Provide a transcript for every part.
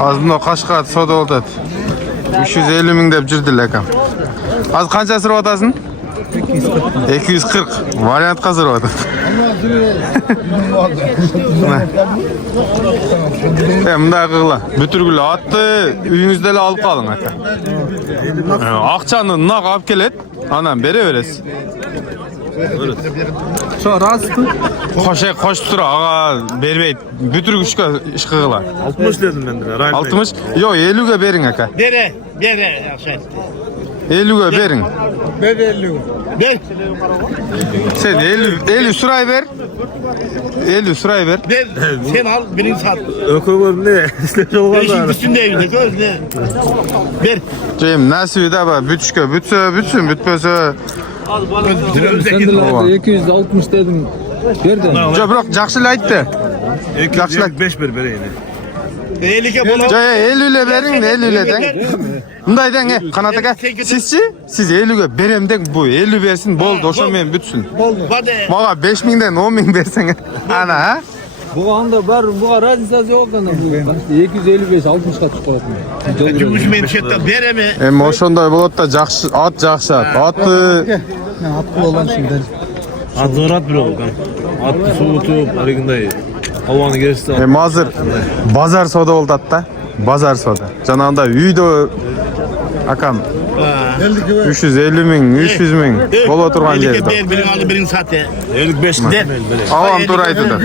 Az bunda Qashqar soda oldu. 350 ming deb jirdilar akam. Az qancha sirib otasın? 240. Variant qasir oldu. Bunda qıqla. Bütürgülü attı. Uyingizde alıp qalın aka. Aqchani naq olib kelet. Anam bere veresiz. Şu rastı. Qo'shib tur, ağa bermeydi. Bütürgüşke iş qıqla. 60 dedim ben de. 60. Yo 50 ga bering aka. Bere yaxshi aytdi. 50 ga bering. Ben 50. Ber. Sen 50 suray ver. 50 suray ver. Ber. Sen al birinci sat. Ökogör ne? İşte olmaz Beşin abi. üstünde evde göz ne? Ber. Cem nasıl da bak bütüşke bütsün bütpöse. Sen de 260 dedim. Nereden? Jo biroq yaxshi aytdi. Yaxshi 5 bir yine. 50'ye bola. Jo 50 ile bering, 50 ile deng. Bunday deng, Qanat aka. Sizchi? Siz 50 ga berem deng, bu 50 bersin, bo'ldi, o'sha men bütsün. Hadi. Maga 5 mingdan 10 ming bersang, ana ha? Bu anda var, bu razisası yok ana. 255 60 kat çıkartma. Cümüş men chetda beremi. Endi o'shanday bo'ladi da yaxshi, at yaxshi at. Atni Atlı olan şimdi. At zor at bir oldu. At soğutup arasında havanı geçti. hozir bozor soda bo'ldi da. Bozor soda. Janagında uyda akam 350 ming, 300 ming bo'la turgan yerda. Ber birini al birini sat. 55 lira. Avam turaydı da.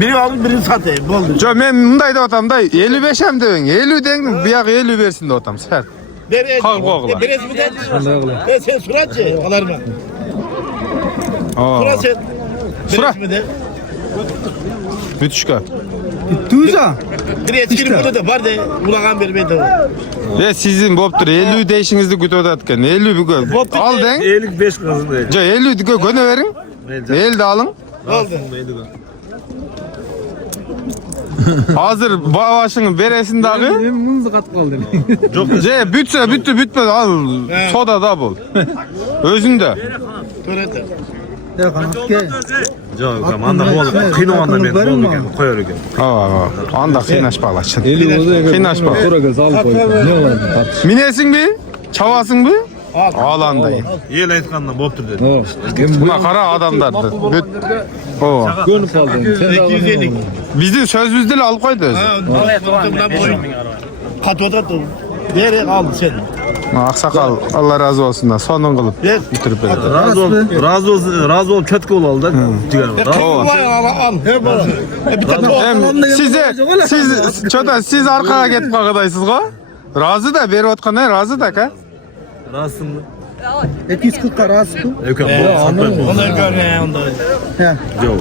Birini al birini sat. Bo'ldi. Jo men bunday deb atam da 55 ham deng. 50 deng, bu yoq 50 bersin deb atam. Sar. Ber. Qalb qo'g'la. Beresmi de? Sen suratçı alarma. Surat sen. Surat. Beresmi de? Bütüşke. Tuza. Kreatif bunu da var de ulağan vermedi. Sizin boptur 50 deyişinizdi kütödatken 50 bir gol. Al deng. 55 kazandı. Jo 50 digo göne verin. 50 de alın. Oldu. Hazır başını beresin dağı. Mınzı kat kaldı. Je bütse bütme al. Soda da bol. Özünde. Törete. Ya kanat gel. Yok anda bu oldu. Kıynoğanda ben oldu ki koyar ki. Anda kıynaşpaqlaşın. 50 oldu. Kıynaşpaq. Sonra göz alıp koy. Ne oldu? Minesin mi? Çavasın mı? Alandayım. Yel aytkandan boptur dedi. Buna kara adamlardı. Büt. O. Gönüp aldım. Sen de 250. Bizim sözümüzde alıp koydu. Kat oturdu. Bere aldı sen. Aksakal Allah razı olsun da sonun kılıp Ver. bitirip verdi. Razı ol çötkü ol aldı. Al. Bir tane Hem siz arkaya gitip kakadaysız ko. Razı da beri otkan ne razı da ka. Razısın mı? 240 arası bu. Yok Onlar görme onda. Yok.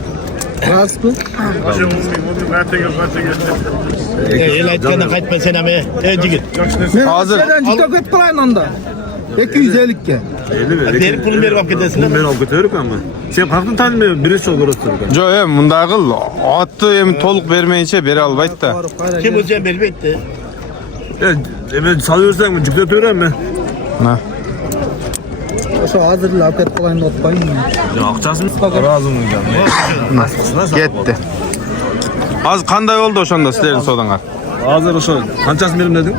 Arası bu. El aytkanda qaytma sen ama. Jigit. Hazır. Sen çıkıp hep kalayın onda. 250 ke. 50 mi? Berip pulunu berip gidesin. Ben alıp götürürüm ama. Sen kalktın tanımıyor. Birisi çok uğraştırır. Jo hem munda kıl attı hem toluk vermeyince beri albaydı da. Kim özcan berip etti. Evet salıyorsan mı? Çıkıyor tören mi? Na. Şu hazırla hep kalayın not koyun. Ya akçası mı? Razı mı canım? Gitti. Az kanday oldu oşanda sizlerin sodanlar. Hazır o şu. Kançası benim dedin?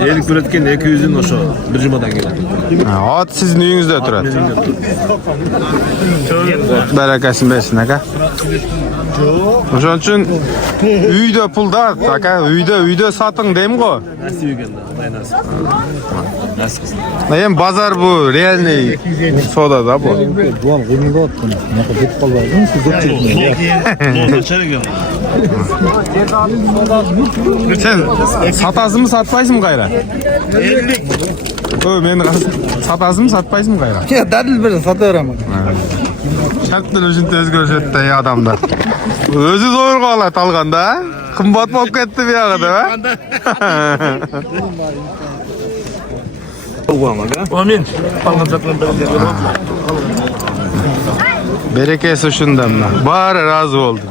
Elik üretken 200'ün o şu. Bir cumadan geldi. At sizin uyunuzda oturar. Berekesini versin aka. Oşon üçün uyda pul da aka. Uyda satın deyim ko. Nasıl yüklendi? Nasıl? Nasıl? Hem bazar bu realni soda da bu. Duan gümrüğü attın. Ne kadar hep kalayın. Siz de çıkmayın. Sen satasın mı satpaysın mı gayra? 50. Men satasın mı satpaysın mı gayra? Ya dadil bir satıyor ama. Şartlar üçün tez görüşetті ey adamlar. Özü zoyur qalat alganda. Qımbat болып ketті bir yağıda ha. Amin. Anlatacaklarım Berekesi şundan mı? Bari razı oldum.